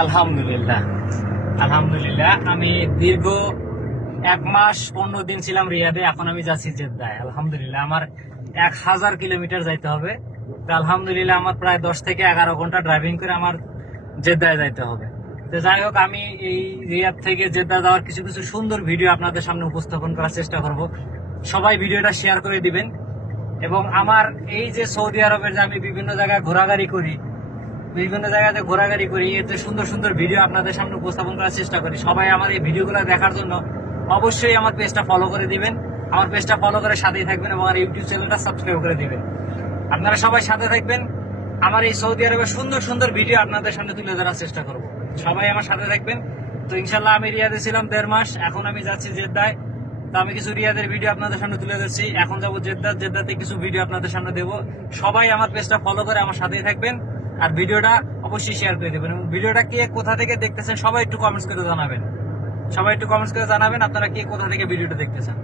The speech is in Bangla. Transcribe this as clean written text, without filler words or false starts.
আলহামদুলিল্লাহ আলহামদুলিল্লাহ। আমি দীর্ঘ 1 মাস 15 দিন ছিলাম রিয়াদে, এখন আমি যাচ্ছি জেদ্দায়। আলহামদুলিল্লাহ আমার 1000 কিলোমিটার যাইতে হবে। তো আলহামদুলিল্লাহ আমার প্রায় 10 থেকে 11 ঘন্টা ড্রাইভিং করে আমার জেদ্দায় যাইতে হবে। তো যাই হোক, আমি এই রিয়াদ থেকে জেদ্দা যাওয়ার কিছু কিছু সুন্দর ভিডিও আপনাদের সামনে উপস্থাপন করার চেষ্টা করব। সবাই ভিডিওটা শেয়ার করে দিবেন। এবং আমার এই যে সৌদি আরবের যে আমি বিভিন্ন জায়গায় ঘোরাঘুরি করি, এতে সুন্দর সুন্দর ভিডিও আপনাদের সামনে উপস্থাপন করার চেষ্টা করি। সবাই আমার এই ভিডিওগুলো দেখার জন্য অবশ্যই আমার পেজটা ফলো করে দিবেন। আমার পেজটা ফলো করে সাথেই থাকবেন এবং আমার ইউটিউব চ্যানেলটা সাবস্ক্রাইব করে দিবেন। আপনারা সবাই সাথে থাকবেন। আমার এই সৌদি আরবের সুন্দর সুন্দর ভিডিও আপনাদের সামনে তুলে ধরার চেষ্টা করব। সবাই আমার সাথে থাকবেন। তো ইনশাল্লাহ আমি রিয়াদে ছিলাম 1.5 মাস, এখন আমি যাচ্ছি জেদ্দায়। তো আমি কিছু রিয়াদের ভিডিও আপনাদের সামনে তুলে ধরছি। এখন যাবো জেদ্দাতে কিছু ভিডিও আপনাদের সামনে দেবো। সবাই আমার পেজটা ফলো করে আমার সাথেই থাকবেন আর ভিডিওটা অবশ্যই শেয়ার করে দেবেন। এবং ভিডিওটা কে কোথা থেকে দেখতেছেন সবাই একটু কমেন্টস করে জানাবেন। আপনারা কে কোথা থেকে ভিডিওটা দেখতেছেন।